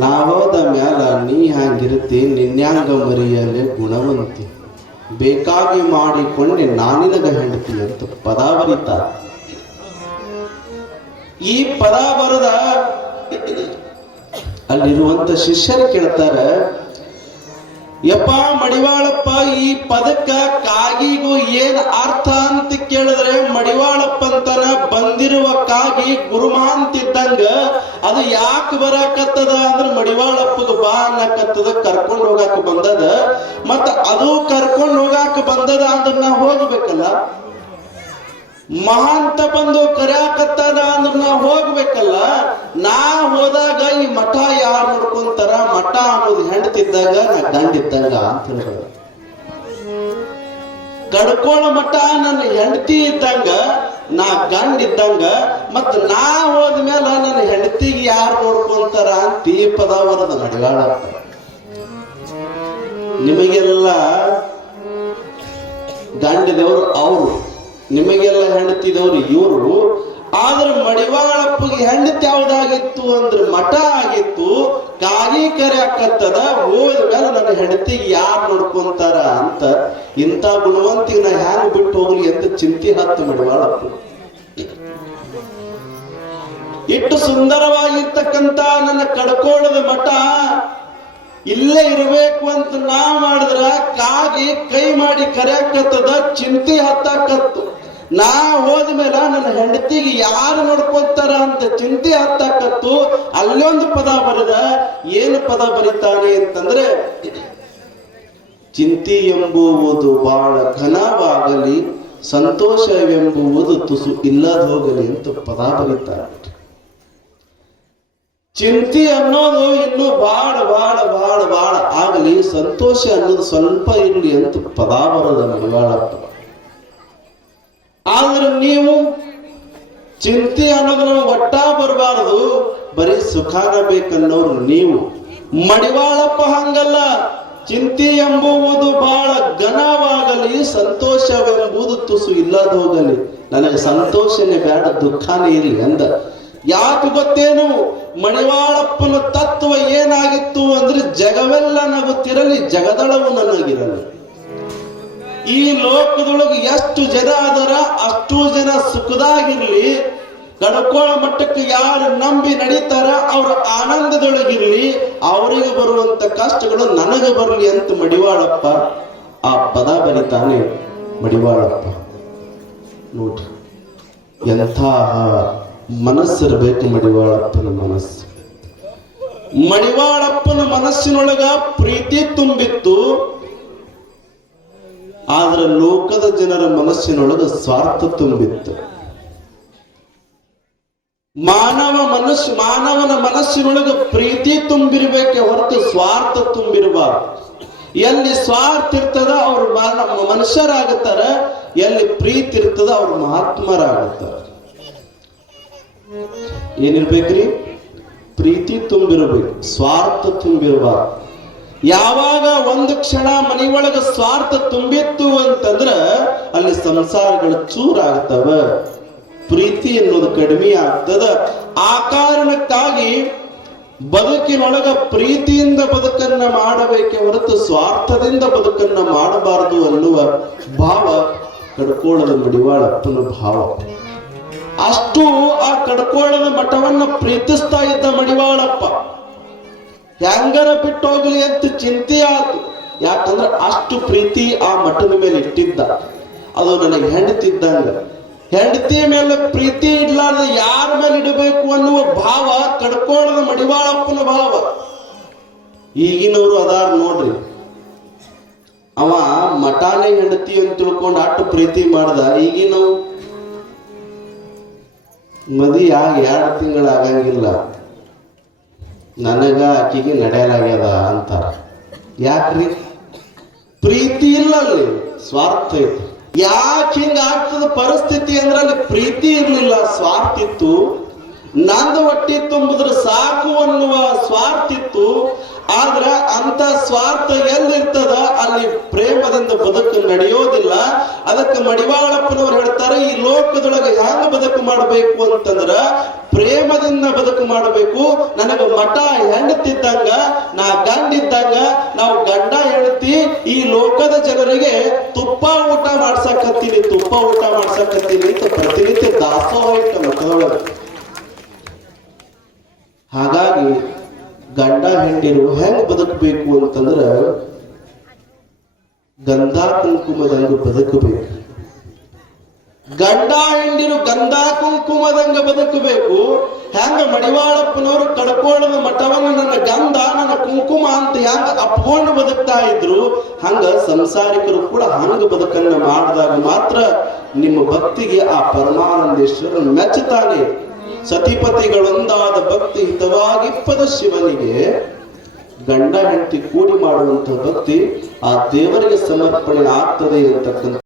ನಾವೋದ ಮ್ಯಾಲ ನೀ ಹ್ಯಾಂಗಿರ್ತಿ ನಿನ್ಯಾಂಗ ಮರಿಯಲೆ ಗುಣವಂತಿ ಬೇಕಾಗಿ ಮಾಡಿಕೊಂಡೆ ನಾನಿನಗ ಹೆಂಡತಿ ಅಂತ ಪದ ಬರೀತಾರ. ಈ ಪದ ಬರದ ಅಲ್ಲಿರುವಂತ ಶಿಷ್ಯರು ಕೇಳ್ತಾರ, ಯಪ್ಪ ಮಡಿವಾಳಪ್ಪ, ಈ ಪದಕ್ಕ ಕಾಗಿಗೂ ಏನ್ ಅರ್ಥ ಅಂತ ಕೇಳಿದ್ರೆ ಮಡಿವಾಳಪ್ಪ ಅಂತಾನ ಬಂದಿರುವ ಕಾಗಿ ಗುರುಮಾ ಅಂತಿದ್ದಂಗ ಅದು ಯಾಕೆ ಬರಾಕತ್ತದ ಅಂದ್ರೆ ಮಡಿವಾಳಪ್ಪಗ ಬಾ ಅನ್ನಕತ್ತದ, ಕರ್ಕೊಂಡು ಹೋಗಾಕ ಬಂದದ. ಮತ್ತ ಅದು ಕರ್ಕೊಂಡು ಹೋಗಾಕ ಬಂದದ ಅಂದ್ರೆ ನಾ ಹೋಗ್ಬೇಕಲ್ಲ, ಮಹಾಂತ ಬಂದು ಕರ್ಯಾಕತ್ತಾನ ಅಂದ್ರೆ ನಾ ಹೋಗ್ಬೇಕಲ್ಲ. ನಾ ಹೋದಾಗ ಈ ಮಠ ಯಾರು ನೋಡ್ಕೊಂತಾರ? ಮಠ ಅನ್ನೋದು ಹೆಂಡತಿದ್ದಾಗ ನಾ ಗಂಡಿದ್ದಂಗ ಅಂತ ಹೇಳ್ತಾರೆ. ಕಡ್ಕೋಳ ಮಠ ನನ್ನ ಹೆಂಡತಿ ಇದ್ದಂಗ ನಾ ಗಂಡಿದ್ದಂಗ, ಮತ್ ನಾ ಹೋದ್ಮೇಲೆ ನನ್ನ ಹೆಂಡತಿಗೆ ಯಾರು ನೋಡ್ಕೊಂತಾರ ಅಂತ ಈ ಪದ ಬರದ ಮಡಿವಾಳ. ನಿಮಗೆಲ್ಲ ಗಂಡಿದವರು ಅವರು, ನಿಮಗೆಲ್ಲ ಹೆಂಡತಿದವ್ರು ಇವರು. ಆದ್ರೆ ಮಡಿವಾಳಪ್ಪಗೆ ಹೆಂಡತಿ ಯಾವ್ದಾಗಿತ್ತು ಅಂದ್ರೆ ಮಠ ಆಗಿತ್ತು. ಕಾಗಿ ಕರ್ಯಾಕತ್ತದ, ಹೋದ್ಮೇಲೆ ನನ್ನ ಹೆಂಡತಿಗೆ ಯಾರು ನೋಡ್ಕೊಂತಾರ ಅಂತ. ಇಂಥ ಗುಣವಂತಿಗೆ ನಾ ಹ್ಯಾಂಗ ಬಿಟ್ಟು ಹೋಗ್ಲಿ ಅಂತ ಚಿಂತೆ ಹತ್ತು ಮಡಿವಾಳಪ್ಪ. ಇಟ್ಟು ಸುಂದರವಾಗಿರ್ತಕ್ಕಂತ ನನ್ನ ಕಡ್ಕೋಳದ ಮಠ ಇಲ್ಲೇ ಇರಬೇಕು ಅಂತ ನಾ ಮಾಡಿದ್ರ ಕಾಗಿ ಕೈ ಮಾಡಿ ಕರ್ಯಾಕತ್ತದ, ಚಿಂತೆ ಹತ್ತಾಕತ್ತು. ನಾ ಹೋದ್ಮೇಲೆ ನನ್ನ ಹೆಂಡತಿಗೆ ಯಾರು ನೋಡ್ಕೊತಾರ ಅಂತ ಚಿಂತೆ ಹತ್ತಾಕತ್ತು. ಅಲ್ಲೊಂದು ಪದ ಬರದ, ಏನು ಪದ ಬರೀತಾನೆ ಅಂತಂದ್ರೆ, ಚಿಂತೆ ಎಂಬುವುದು ಬಹಳ ಘನವಾಗಲಿ, ಸಂತೋಷವೆಂಬುವುದು ತುಸು ಇಲ್ಲದ ಹೋಗಲಿ ಅಂತ ಪದ ಬರೀತಾರೆ. ಚಿಂತೆ ಅನ್ನೋದು ಇನ್ನು ಬಾಳ ಬಾಳ ಬಾಳ ಬಾಳ ಆಗಲಿ, ಸಂತೋಷ ಅನ್ನೋದು ಸ್ವಲ್ಪ ಇರಲಿ ಅಂತ ಪದ ಬರದ ಮಡಿವಾಳಪ್ಪ. ಆದ್ರೆ ನೀವು ಚಿಂತೆ ಅನ್ನೋದು ನಮಗೆ ಒಟ್ಟ ಬರಬಾರದು, ಬರೀ ಸುಖಾನ ಬೇಕನ್ನೋರು ನೀವು. ಮಡಿವಾಳಪ್ಪ ಹಂಗಲ್ಲ, ಚಿಂತೆ ಎಂಬುವುದು ಬಹಳ ಘನವಾಗಲಿ, ಸಂತೋಷವೆಂಬುದು ತುಸು ಇಲ್ಲದ ಹೋಗಲಿ. ನನಗೆ ಸಂತೋಷನೇ ಬೇಡ, ದುಃಖನೇ ಇರಲಿ ಅಂದ. ಯಾಕೆ ಗೊತ್ತೇನು? ಮಡಿವಾಳಪ್ಪನ ತತ್ವ ಏನಾಗಿತ್ತು ಅಂದ್ರೆ, ಜಗವೆಲ್ಲ ನಗುತ್ತಿರಲಿ, ಜಗದಳವು ನನಗಿರಲಿ. ಈ ಲೋಕದೊಳಗೆ ಎಷ್ಟು ಜನ ಅದರ ಅಷ್ಟು ಜನ ಸುಖದಾಗಿರ್ಲಿ. ಕಡ್ಕೋಳ ಮಟ್ಟಕ್ಕೆ ಯಾರು ನಂಬಿ ನಡೀತಾರ ಅವ್ರ ಆನಂದದೊಳಗಿರ್ಲಿ, ಅವರಿಗೆ ಬರುವಂತ ಕಷ್ಟಗಳು ನನಗೆ ಬರಲಿ ಅಂತ ಮಡಿವಾಳಪ್ಪ ಆ ಪದ ಬರಿತಾನೆ. ಮಡಿವಾಳಪ್ಪ ನೋಡ್ರಿ, ಎಂಥ ಮನಸ್ಸಿರಬೇಕು ಮಡಿವಾಳಪ್ಪನ ಮನಸ್ಸು. ಮಡಿವಾಳಪ್ಪನ ಮನಸ್ಸಿನೊಳಗ ಪ್ರೀತಿ ತುಂಬಿತ್ತು, ಆದ್ರೆ ಲೋಕದ ಜನರ ಮನಸ್ಸಿನೊಳಗ ಸ್ವಾರ್ಥ ತುಂಬಿತ್ತು. ಮಾನವನ ಮನಸ್ಸಿನೊಳಗ ಪ್ರೀತಿ ತುಂಬಿರ್ಬೇಕೆ ಹೊರತು ಸ್ವಾರ್ಥ ತುಂಬಿರಬಾರ್ದು. ಎಲ್ಲಿ ಸ್ವಾರ್ಥ ಇರ್ತದ ಅವ್ರು ಮನುಷ್ಯರಾಗುತ್ತಾರ, ಎಲ್ಲಿ ಪ್ರೀತಿ ಇರ್ತದ ಅವ್ರು ಮಹಾತ್ಮರಾಗುತ್ತಾರ. ಏನಿರ್ಬೇಕ್ರಿ? ಪ್ರೀತಿ ತುಂಬಿರಬೇಕು, ಸ್ವಾರ್ಥ ತುಂಬಿರಬಾರ್ದು. ಯಾವಾಗ ಒಂದು ಕ್ಷಣ ಮನೆಯೊಳಗ ಸ್ವಾರ್ಥ ತುಂಬಿತ್ತು ಅಂತಂದ್ರ ಅಲ್ಲಿ ಸಂಸಾರಗಳು ಚೂರಾಗ್ತವ, ಪ್ರೀತಿ ಅನ್ನೋದು ಕಡಿಮೆ ಆಗ್ತದ. ಆ ಕಾರಣಕ್ಕಾಗಿ ಬದುಕಿನೊಳಗ ಪ್ರೀತಿಯಿಂದ ಬದುಕನ್ನ ಮಾಡಬೇಕೆ ಹೊರತು ಸ್ವಾರ್ಥದಿಂದ ಬದುಕನ್ನ ಮಾಡಬಾರದು ಅನ್ನುವ ಭಾವ ಕಡ್ಕೋಳದ ಮಡಿವಾಳಪ್ಪನ ಭಾವ. ಅಷ್ಟು ಆ ಕಡ್ಕೋಳದ ಮಠವನ್ನ ಪ್ರೀತಿಸ್ತಾ ಇದ್ದ ಮಡಿವಾಳಪ್ಪ. ಹೆಂಗರ ಬಿಟ್ಟು ಹೋಗ್ಲಿ ಅಂತ ಚಿಂತೆ ಆಯ್ತು. ಯಾಕಂದ್ರೆ ಅಷ್ಟು ಪ್ರೀತಿ ಆ ಮಠದ ಮೇಲೆ ಇಟ್ಟಿದ್ದ. ಅದು ನನಗೆ ಹೆಂಡತಿದ್ದಂಗ. ಹೆಂಡತಿ ಮೇಲೆ ಪ್ರೀತಿ ಇಡ್ಲಾರ್ದ ಯಾರ ಮೇಲೆ ಇಡಬೇಕು ಅನ್ನುವ ಭಾವ ಕಡ್ಕೋಳದ ಮಡಿವಾಳಪ್ಪನ ಭಾವ. ಈಗಿನವರು ಅದಾರ ನೋಡ್ರಿ, ಅವ ಮಠಾನೇ ಹೆಂಡತಿ ಅಂತ ತಿಳ್ಕೊಂಡು ಅಷ್ಟು ಪ್ರೀತಿ ಮಾಡ್ದ. ಈಗಿನವು ಮದಿ ಆಗಿ 2 ತಿಂಗಳಾಗಂಗಿಲ್ಲ, ನನಗ ಆಕಿಗೆ ನಡೆಯಲಾಗ್ಯದ ಅಂತಾರ. ಯಾಕ್ರಿ? ಪ್ರೀತಿ ಇಲ್ಲ, ಅಲ್ಲಿ ಸ್ವಾರ್ಥ ಇತ್ತು. ಯಾಕೆ ಹಿಂಗ ಆಗ್ತದ ಪರಿಸ್ಥಿತಿ ಅಂದ್ರೆ ಅಲ್ಲಿ ಪ್ರೀತಿ ಇರ್ಲಿಲ್ಲ, ಸ್ವಾರ್ಥ ಇತ್ತು. ನಂದು ಹೊಟ್ಟಿ ತುಂಬುದ್ರ ಸಾಕು ಅನ್ನುವ ಸ್ವಾರ್ಥ ಇತ್ತು. ಆದ್ರ ಅಂತ ಸ್ವಾರ್ಥ ಎಲ್ಲಿರ್ತದ ಅಲ್ಲಿ ಪ್ರೇಮದಿಂದ ಬದುಕು ನಡೆಯೋದಿಲ್ಲ. ಅದಕ್ಕೆ ಮಡಿವಾಳಪ್ಪನವ್ರು ಹೇಳ್ತಾರೆ, ಈ ಲೋಕದೊಳಗೆ ಹ್ಯಾಂಗ ಬದುಕು ಮಾಡಬೇಕು ಅಂತಂದ್ರ ಪ್ರೇಮದಿಂದ ಬದುಕು ಮಾಡಬೇಕು. ನನಗ ಮಠ ಹೆಂಡತಿದ್ದಂಗ, ನಾ ಗಂಡಿದ್ದಂಗ, ನಾವು ಗಂಡ ಹೆಂಡತಿ ಈ ಲೋಕದ ಜನರಿಗೆ ತುಪ್ಪ ಊಟ ಮಾಡ್ಸಕತ್ತೀನಿ ಅಂತ ಪ್ರತಿನಿತ್ಯ ದಾಸೋಹ ಇಟ್ಟ ಮಠದೊಳಗೆ. ಹಾಗಾಗಿ ಗಂಡ ಹೆಂಡಿರು ಹೆಂಗ್ ಬದುಕಬೇಕು ಅಂತಂದ್ರ ಗಂಧ ಕುಂಕುಮದಂಗ ಬದುಕಬೇಕು. ಗಂಡ ಹೆಂಡಿರು ಗಂಧ ಕುಂಕುಮದಂಗ ಬದುಕಬೇಕು. ಹೆಂಗ ಮಡಿವಾಳಪ್ಪನವರು ಕಡ್ಕೋಳದ ಮಠವನ್ನು ನನ್ನ ಗಂಧ ನನ್ನ ಕುಂಕುಮ ಅಂತ ಹೆಂಗ ಅಪ್ಕೊಂಡು ಬದುಕ್ತಾ ಇದ್ರು, ಹಂಗ ಸಂಸಾರಿಕರು ಕೂಡ ಹಂಗ ಬದುಕನ್ನ ಮಾಡಿದಾಗ ಮಾತ್ರ ನಿಮ್ಮ ಭಕ್ತಿಗೆ ಆ ಪರಮಾನಂದೇಶ್ವರ ಮೆಚ್ಚುತ್ತಾನೆ. ಸತಿಪತಿಗಳೊಂದಾದ ಭಕ್ತಿ ಹಿತವಾಗಿಪ್ಪದ ಶಿವನಿಗೆ ಗಂಡ ಹೆಂಡತಿ ಕೂಡಿ ಮಾಡುವಂತ ಭಕ್ತಿ ಆ ದೇವರಿಗೆ ಸಮರ್ಪಣೆ ಆಗ್ತದೆ ಅಂತಕ್ಕಂಥ